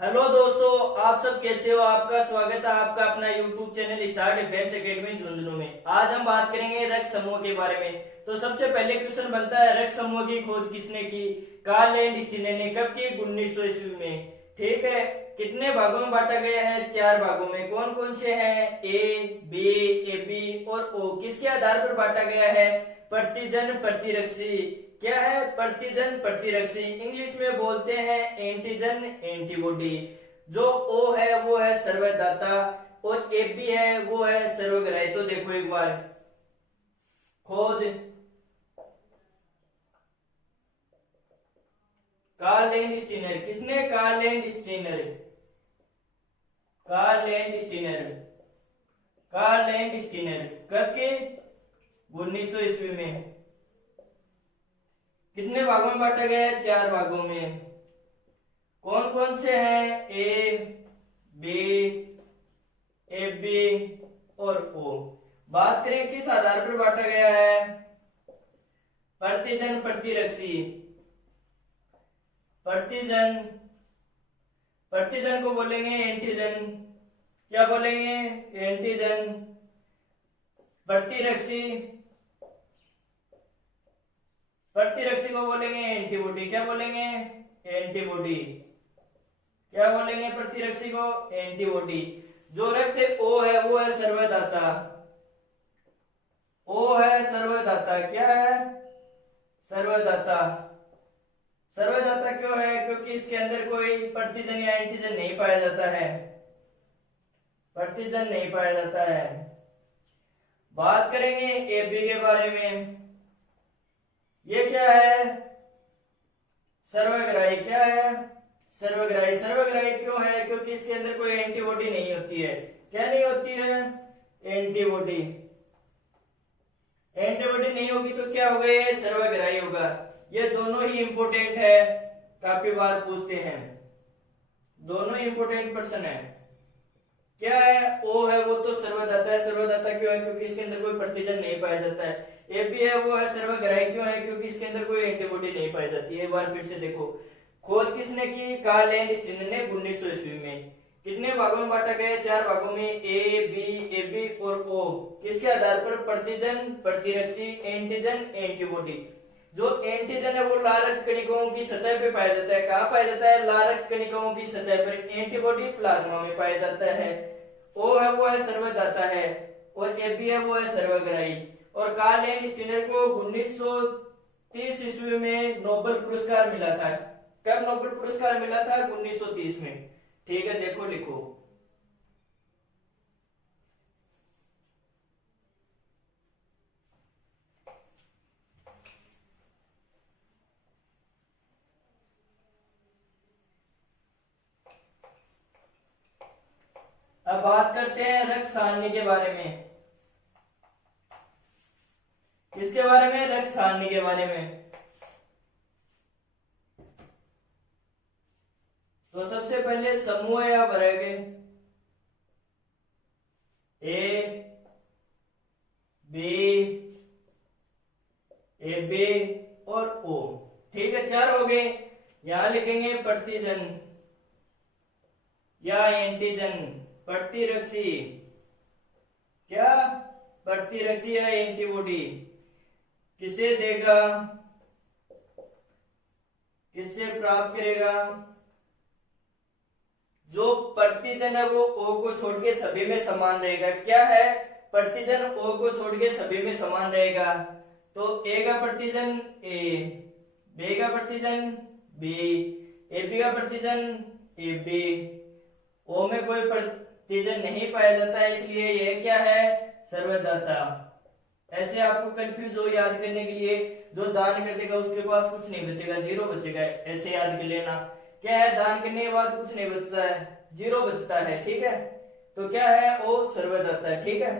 Hello दोस्तों, आप सब कैसे हो। आपका स्वागत है आपका अपना YouTube channel star defence academy Jhunjhunu में। आज हम बात करेंगे रक्त समूह के बारे में। तो सबसे पहले क्वेश्चन बनता है, रक्त समूह की खोज किसने की। कार्ल लैंडस्टीनर ने कब की। 1900 ईस्वी में। ठीक है। कितने भागों में बांटा गया है। 4 भागों में। कौन कौन से हैं। ए बी, ए बी और ओ। किसके आधार पर बांटा गया है। प्रतिजन प्रतिरक्षी। क्या है। प्रतिजन प्रतिरक्षी। इंग्लिश में बोलते हैं एंटीजन एंटीबॉडी। जो ओ है वो है सर्वदाता और ए बी है वो है सर्वग्राही। तो देखो एक बार खोज। Karl Landsteiner. किसने। Karl Landsteiner. Karl Landsteiner. Karl Landsteiner कब के। 1900 ईस्वी में। कितने भागों में बांटा गया है। 4 भागों में। कौन कौन से हैं। ए बी, ए बी और ओ। बात करें किस आधार पर बांटा गया है। प्रतिजन प्रतिरक्षी। प्रतिजन प्रतिजन को बोलेंगे एंटीजन। क्या बोलेंगे। एंटीजन। प्रतिरक्षी। प्रतिरक्षी को बोलेंगे एंटीबॉडी। क्या बोलेंगे। एंटीबॉडी। क्या बोलेंगे प्रतिरक्षी को। एंटीबॉडी। जो रक्त ओ है वो है सर्वदाता। ओ है सर्वदाता। क्या है। सर्वदाता। सर्वदाता क्यों है। क्योंकि इसके अंदर कोई प्रतिजन या एंटीजन नहीं पाया जाता है। प्रतिजन नहीं पाया जाता है। बात करेंगे ए बी के बारे में। ये क्या है। सर्वग्राही। क्या है। सर्वग्राही। सर्वग्राही क्यों है। क्योंकि इसके अंदर कोई एंटीबॉडी नहीं होती है। क्या नहीं होती है। एंटीबॉडी। एंटीबॉडी नहीं होगी तो क्या होगा। ये सर्वग्राही होगा। ये दोनों ही इंपोर्टेंट है। काफी बार पूछते हैं। दोनों ही इंपोर्टेंट पर्सन है। क्या है। ओ है वो तो सर्वदाता है। सर्वदाता क्यों है। क्योंकि इसके अंदर कोई प्रतिजन नहीं पाया जाता है। ए बी है वो है सर्वग्राही। क्यों है। क्योंकि इसके अंदर कोई एंटीबॉडी नहीं पाई जाती है। एक बार फिर से देखो। खोज किसने की। कार्ल लैंडस्टीनर ने 1900 ईस्वी में। कितने भागों में बांटा गया। 4 भागों में। ए बी और ओ। किसके आधार पर। प्रतिजन प्रतिरक्षी एंटीजन एंटीबॉडी। जो एंटीजन है वो लाल रक्त कणिकाओं की सतह पे पाया जाता है। कहाँ पाया जाता है। लाल रक्त कणिकाओं की सतह पर। एंटीबॉडी प्लाज्मा में पाया जाता है। ओ है वो है सर्वदाता है और ए बी है वो है सर्वग्राही। और कार्ल लैंडस्टीनर को 1930 ईस्वी में नोबेल पुरस्कार मिला था। कब नोबेल पुरस्कार मिला था। 1930 में। ठीक है। देखो लिखो। अब बात करते हैं रक्त सारणी के बारे में। किसके बारे में। रक्त सारणी के बारे में। तो सबसे पहले समूह या वर्ग। ए बी, ए बी और ओ। ठीक है। 4 हो गए। यहां लिखेंगे प्रतिजन या एंटीजन। प्रतिरक्षी। क्या। प्रतिरक्षी या एंटीबॉडी। किसे देगा। किससे प्राप्त करेगा। जो प्रतिजन है वो ओ को छोड़ के सभी में समान रहेगा। क्या है। प्रतिजन ओ को छोड़ के सभी में समान रहेगा। तो ए का प्रतिजन ए, बी का प्रतिजन बी, ए बी का प्रतिजन ए बी। ओ में कोई प्रतिजन नहीं पाया जाता है इसलिए यह क्या है। सर्वदाता। ऐसे आपको कंफ्यूज हो याद करने के लिए। जो दान कर देगा उसके पास कुछ नहीं बचेगा, 0 बचेगा। ऐसे याद कर लेना। क्या है। दान करने के बाद कुछ नहीं बचता है, 0 बचता है। ठीक है। तो क्या है। ओ सर्वदाता है। ठीक है।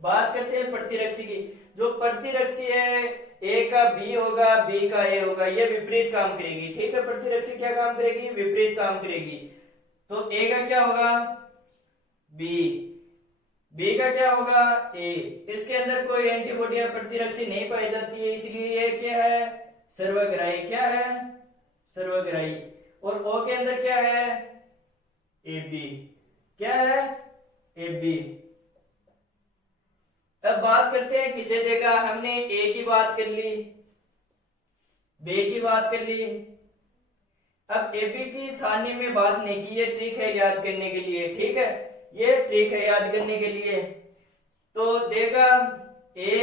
बात करते हैं प्रतिरक्षी की। जो प्रतिरक्षी है ए का बी होगा, बी का ए होगा। ये विपरीत काम करेगी। ठीक है। प्रतिरक्षी क्या काम करेगी। विपरीत काम करेगी। तो ए का क्या होगा। बी, बी का क्या होगा। ए। इसके अंदर कोई एंटीबॉडी या प्रतिरक्षी नहीं पाई जाती है इसलिए ये क्या है। सर्वग्राही। क्या है। सर्वग्राही। और ओ के अंदर क्या है। A B. क्या है? A B. अब बात करते हैं किसे देगा। हमने ए की बात कर ली, बी की बात कर ली। अब ए बी की सारणी में बात नहीं की, ये ट्रिक है याद करने के लिए। ठीक है, ये ट्रिक है याद करने के लिए। तो देगा ए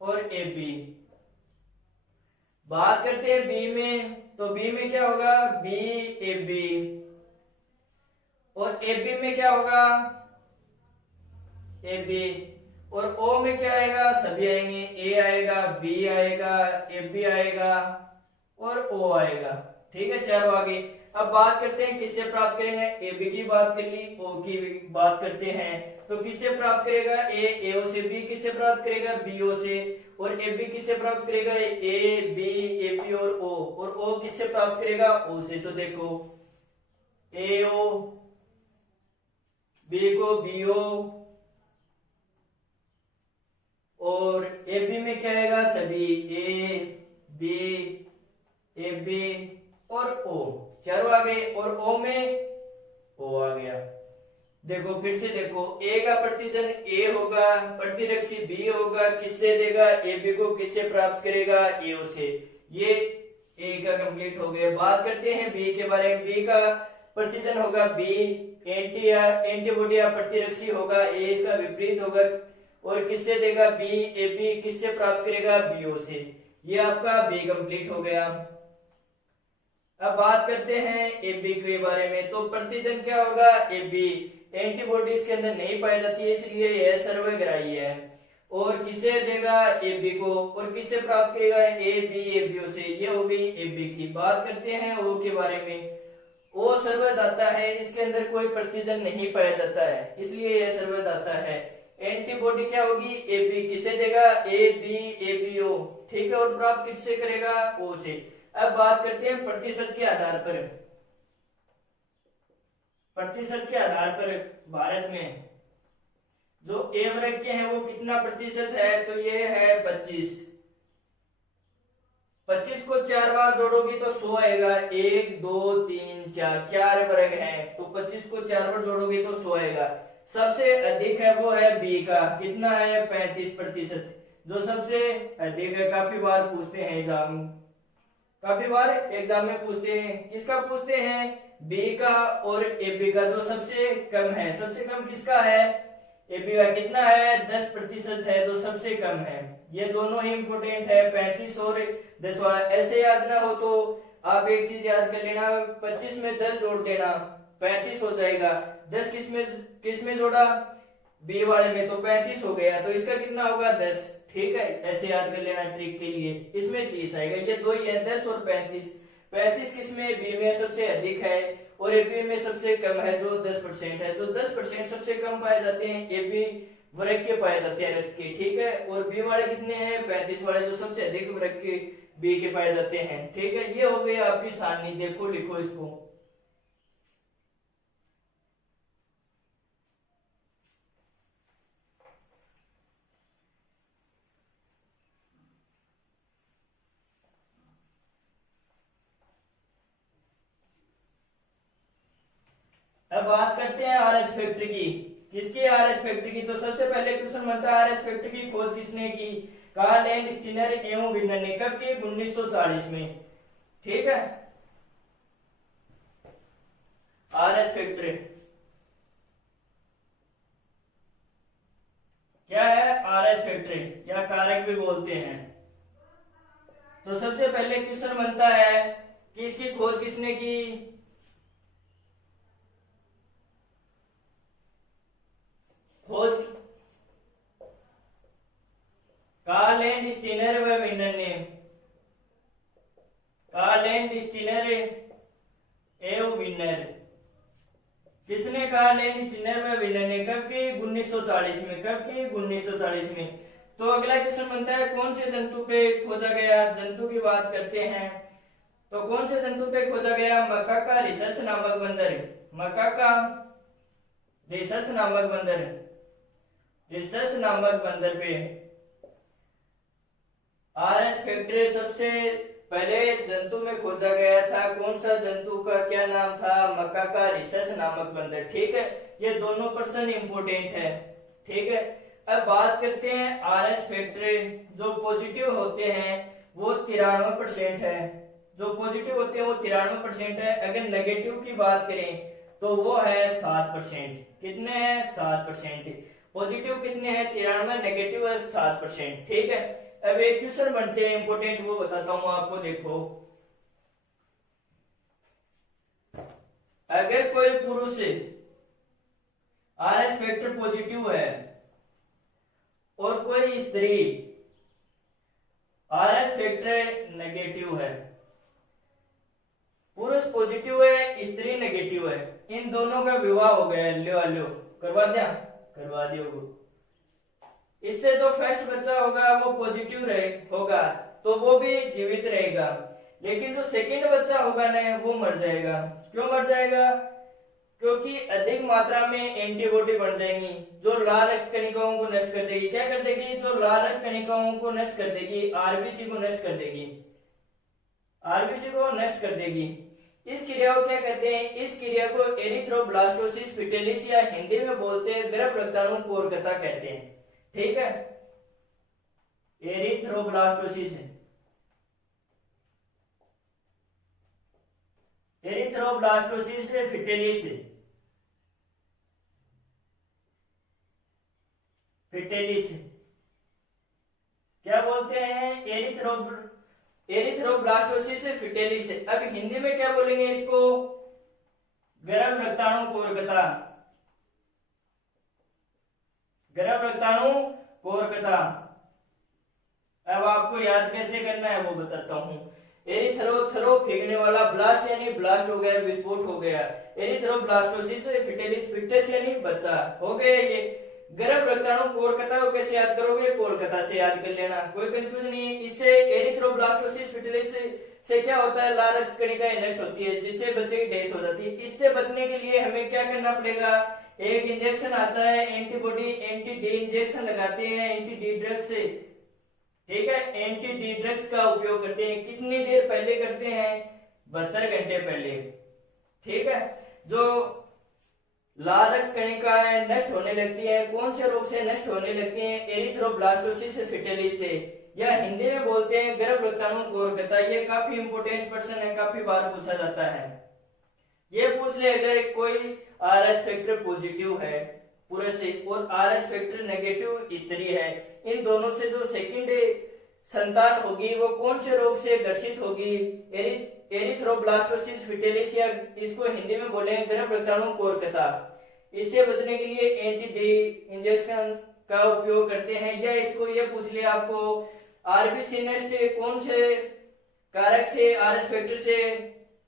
और ए बी। बात करते हैं बी में, तो बी में क्या होगा? B A B. और ए बी में क्या होगा? A B. और ओ में क्या आएगा? सभी आएंगे, ए आएगा, बी आएगा, ए बी आएगा और ओ आएगा। ठीक है, चारों आगे। अब बात करते हैं किससे प्राप्त करेंगे। ए बी की बात कर ली, ओ की बात करते हैं। तो किससे प्राप्त करेगा? ए ओ से। बी किससे प्राप्त करेगा? बी ओ से। और ए बी किससे प्राप्त करेगा? ए बी ए बी और ओ। और ओ किससे प्राप्त करेगा? ओ से। तो देखो ए ओ, बी को बी ओ, और ए बी में क्या आएगा? सभी, ए बी ए बी और ओ, चारों आ गए। और ओ में ओ आ गया। देखो फिर से देखो, ए का प्रतिजन ए होगा, प्रतिरक्षी बी होगा, किससे देगा? ए बी को। किससे प्राप्त करेगा? ए ओ से। ये ए का कंप्लीट हो गया। बात करते हैं बी के बारे में। बी का प्रतिजन होगा बी, एंटीबॉडी या प्रतिरक्षी होगा ए, इसका विपरीत होगा। और किससे देगा? B A B. किससे प्राप्त करेगा? बी ओ से। ये आपका बी कंप्लीट हो गया। अब बात करते हैं ए बी के बारे में। तो प्रतिजन क्या होगा? A B. एंटीबॉडी इसके अंदर नहीं पाई जाती है, इसलिए यह सर्वग्राही है। और किसे देगा? ए बी को। और किसे प्राप्त करेगा? ए बी ओ से। ये हो गई ए बी की। बात करते हैं ओ के बारे में। ओ सर्वदाता है, इसके अंदर कोई प्रतिजन नहीं पाया जाता है, इसलिए यह सर्वदाता है। एंटीबॉडी क्या होगी? A B. किसे देगा? A B O. ठीक है, और प्राप्त किससे करेगा? ओ से। अब बात करते हैं प्रतिशत के आधार पर। प्रतिशत के आधार पर भारत में जो ए वर्ग के हैं वो कितना प्रतिशत है? तो ये है 25। 25 को 4 बार जोड़ोगे तो 100 आएगा। 1 2 3 4, 4 वर्ग हैं, तो 25 को 4 बार जोड़ोगे तो 100 आएगा। सबसे अधिक है वो है बी का। कितना है? 35%, जो सबसे अधिक है। काफी बार पूछते हैं एग्जाम, काफी बार एग्जाम में पूछते हैं। किसका पूछते हैं? बी का और ए बी का। जो सबसे कम है, सबसे कम किसका है? ए बी का। कितना है? 10% है, जो सबसे कम है। ये दोनों ही इंपोर्टेंट है, 35 और 10 वाला। ऐसे याद ना हो तो आप एक चीज याद कर लेना, 25 में 10 जोड़ देना, 35 हो जाएगा। 10 किसमें जोड़ा? बी वाले में, तो 35 हो गया। तो इसका कितना होगा? 10। ठीक है, ऐसे याद कर लेना ट्रिक के लिए। इसमें 30 आएगा। ये दो ही है, 10 और 35। 35 किसमें? बी में सबसे अधिक है और ए बी में सबसे कम है, जो 10% है। जो 10% सबसे कम पाए जाते हैं ए बी वर्ग के पाए जाते हैं, रक्त के। ठीक है, और बी वाले कितने हैं? 35 वाले, जो सबसे अधिक वर्ग के बी के पाए जाते हैं। ठीक है, ये हो गई आपकी सारणी। देखो, लिखो इसको। अब बात करते हैं आर एच फैक्टर की। किसकी? आर एच फैक्टर की। तो सबसे पहले क्वेश्चन बनता है आर एच फैक्टर की खोज किसने की? कार्ल एंड स्टीनर एवं विनर ने। कब की? 1940 में। ठीक है, आर एच फैक्टर क्या है? आर एच फैक्टर या कारक भी बोलते हैं। तो सबसे पहले क्वेश्चन बनता है कि इसकी खोज किसने की? खोज कार्ल एंड स्टीनर व विनर ने। कार्ल एंड स्टीनर एवं विनर। किसने? कार्ल एंड स्टीनर व विनर ने। कब की? 1940 में। कब की? 1940 में। तो अगला क्वेश्चन बनता है कौन से जंतु पे खोजा गया? जंतु की बात करते हैं। तो कौन से जंतु पे खोजा गया? मकाका रिसस नामक बंदर। मकाका रिसस नामक बंदर। रिसस नामक बंदर पे आर एच फैक्टर सबसे पहले जंतु में खोजा गया था, कौन सा जंतु का क्या नाम था, मकाका रिसस नामक बंदर। ठीक है, ये दोनों पर्सन इंपोर्टेंट है। ठीक है, अब बात करते हैं RH फैक्टर। जो पॉजिटिव होते हैं वो 93% है, जो पॉजिटिव होते हैं वो 93% है। अगर नेगेटिव की बात करें तो वो है 7%। कितने हैं? 7%। पॉजिटिव कितने हैं? 93, नेगेटिव है 7%। ठीक है, अब एक क्वेश्चन बनते हैं इंपोर्टेंट, वो बताता हूं आपको। देखो, अगर कोई पुरुष RH फैक्टर पॉजिटिव है और कोई स्त्री RH फैक्टर नेगेटिव है, पुरुष पॉजिटिव है, स्त्री नेगेटिव है, इन दोनों का विवाह हो गया, लो करवा दिया, करवा दिया। इससे जो फर्स्ट बच्चा होगा वो पॉजिटिव होगा तो वो भी जीवित रहेगा, लेकिन जो सेकंड बच्चा होगा ना वो मर जाएगा। क्यों मर जाएगा? क्योंकि अधिक मात्रा में एंटीबॉडी बन जाएंगी जो लाल रक्त कणिकाओं को नष्ट कर देगी। क्या कर देगी? जो लाल रक्त कणिकाओं को नष्ट कर देगी, आरबीसी को नष्ट कर देगी, आरबीसी को नष्ट कर देगी। इस क्रिया को क्या कहते हैं? इस क्रिया को एरिथ्रोब्लास्टोसिस फिटेलिस या हिंदी में बोलते हैं गर्भ रक्ताणु कोरकता कहते हैं। ठीक है, एरिथ्रोब्लास्टोसिस, एरिथ्रोब्लास्टोसिस फिटेलिस, फिटेलिस क्या बोलते हैं? Erythroblastosis fetalis. अब हिंदी में क्या बोलेंगे इसको? गर्भ रक्ताणु कोरकता, गर्भ रक्ताणु कोरकता। अब आपको याद कैसे करना है वो बताता हूं। एरिथ्रो फेंकने वाला, ब्लास्ट यानी ब्लास्ट हो गया, विस्फोट हो गया। एरिथ्रोब्लास्टोसिस फिटेलिस, फिटस यानी बच्चा हो गया। ये गर्भ रक्ताणु कोरकता को कैसे याद करोगे? कोलकाता से याद कर लेना, कोई कंफ्यूजन नहीं है। इससे एरिथ्रोब्लास्टोसिस फिटेलिस से क्या होता है? लाल रक्त कणिकाएं नष्ट होती है जिससे बच्चे की डेथ हो जाती है। इससे बचने के लिए हमें क्या करना पड़ेगा? एक इंजेक्शन आता है, एंटीबॉडी एंटी डी इंजेक्शन लगाते हैं, एंटी डी ड्रग्स से। ठीक है, एंटी डी ड्रग्स का उपयोग करते हैं। कितनी देर पहले करते हैं? 72 घंटे पहले। ठीक है, जो लाल रक्त कणिकाएं नष्ट होने लगती है, कौन से रोग से नष्ट होने लगती हैं? एरिथ्रोब्लास्टोसिस फिटेलिस से, या हिंदी में बोलते हैं गर्भ रक्ताणु कोरकता। ये काफी इंपोर्टेंट क्वेश्चन है, काफी बार पूछा जाता है। ये पूछ ले अगर कोई RH फैक्टर पॉजिटिव है पुरुष से और RH फैक्टर नेगेटिव स्त्री है, इन दोनों से जो सेकंड संतान होगी वो कौन से रोग से ग्रसित होगी? एरिथ्रोब्लास्टोसिस फिटेलिस, या इसको हिंदी में बोलेंगे गर्भ रक्ताणु कोरकता। इससे बचने के लिए एंटी डी इंजेक्शन का उपयोग करते हैं। या इसको ये पूछ लिया आपको आरबीसी नष्ट कौन से कारक से, RH फैक्टर से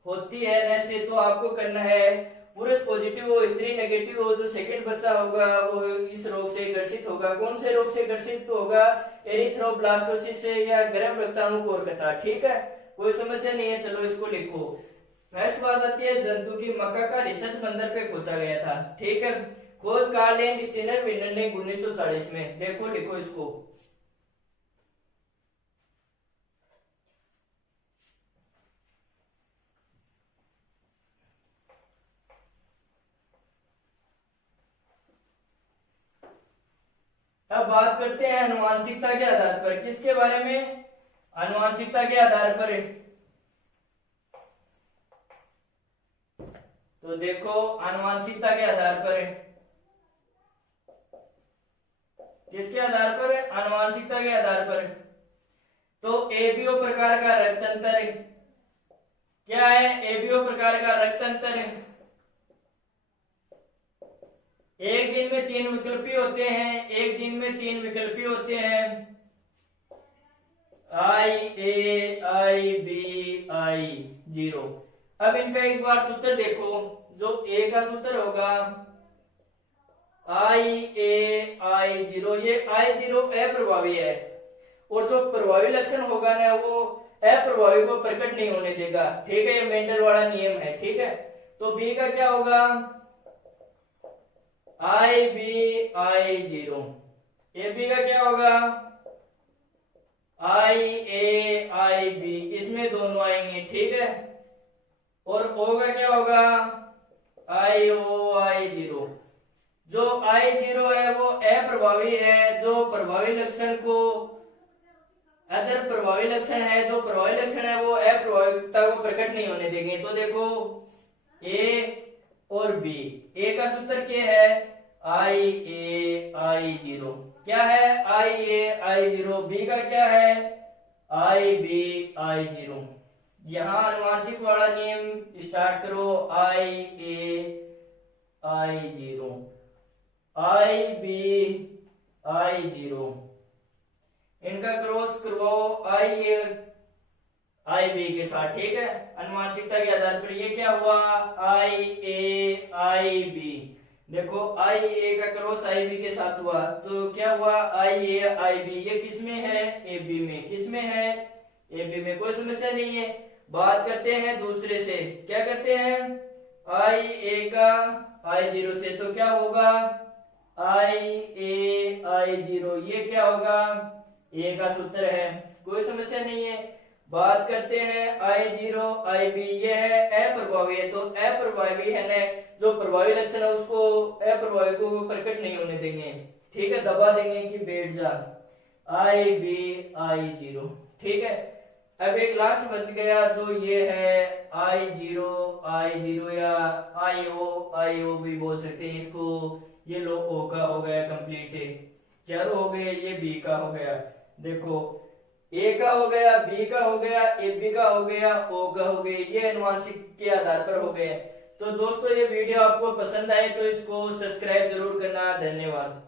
होती है नष्ट, तो आपको करना है पुरुष पॉजिटिव हो, स्त्री नेगेटिव हो, जो सेकंड बच्चा होगा वो इस रोग से ग्रसित होगा। कौन से रोग से ग्रसित होगा? एरिथ्रोब्लास्टोसिस से या गर्भ रक्ताणु कोरकता। ठीक है, कोई समस्या नहीं है, चलो इसको लिखो। फर्स्ट बात आती है जंतु की, मकाका रिसर्च बंदर पे खोजा गया था। ठीक है, खोज कार्ल एंड स्टीनर विनर ने 1940 में। देखो, लिखो इसको। अब बात करते हैं अनुवांशिकता के आधार पर। किसके बारे में? अनुवांशिकता के आधार पर। तो देखो, अनुवांशिकता के आधार पर, किसके आधार पर? अनुवांशिकता के आधार पर। तो एबीओ प्रकार का रक्तंतर क्या है? एबीओ प्रकार का रक्तंतर, एक जीन में 3 विकल्पी होते हैं, एक जीन में 3 विकल्पी होते हैं, I-A-I-B-I-0। अब इनका एक बार सूत्र देखो। जो ए का सूत्र होगा I-A-I-0, ये I-0 अप्रभावी है, और जो प्रभावी लक्षण होगा ना वो अप्रभावी को प्रकट नहीं होने देगा। ठीक है, ये मेंडल वाला नियम है। ठीक है, तो बी का क्या होगा? I-B-I-0। ए बी का क्या होगा? आई ए आई बी, इसमें दोनों आएंगे, ठीक है। और ओ का क्या होगा, आई ओ आई जीरो। जो आई जीरो है वो अप्रभावी है, जो प्रभावी लक्षण को अदर प्रभावी लक्षण है, जो प्रभावी लक्षण है वो अप्रभाविकता को प्रकट नहीं होने देंगे। तो देखो ए और बी, ए का सूत्र क्या है, आई ए आई जीरो, क्या है आई ए आई जीरो। बी का क्या है, आई बी आई जीरो। यहां अनुवांशिक वाला नियम स्टार्ट करो, I A I zero, I B I zero, इनका क्रॉस करवाओ आई ए आई बी के साथ, ठीक है। अनुवांशिकता के आधार पर ये क्या हुआ, आई ए आई बी। देखो आई ए का क्रॉस आई बी के साथ हुआ तो क्या हुआ, आई ए आई बी। ये किसमें है, ए बी में। किसमें है, ए बी में। कोई समस्या नहीं है। बात करते हैं दूसरे से, क्या करते हैं, आई ए का आई जीरो से, तो क्या होगा, आई ए आई जीरो, ये क्या होगा, ए का सूत्र है, कोई समस्या नहीं है। बात करते हैं आई जीरो आई बी, ये है अप्रभावी है, तो अप्रभावी है ना, जो प्रभावी लक्षण है उसको अप्रभावी को प्रकट नहीं होने देंगे, ठीक है, दबा देंगे कि बैठ जा, आई बी आई जीरो, ठीक है। अब एक लास्ट बच गया जो ये है आई जीरो या आई ओ भी बोल सकते हैं इसको। ये लो ओ का हो गया कंप्लीट, चारों हो गए, ये बी का हो गया। देखो ए का हो गया, बी का हो गया, ए बी का हो गया, ओ का हो गया, ये अनुवांशिक के आधार पर हो गए। तो दोस्तों ये वीडियो आपको पसंद आए तो इसको सब्सक्राइब जरूर करना। धन्यवाद।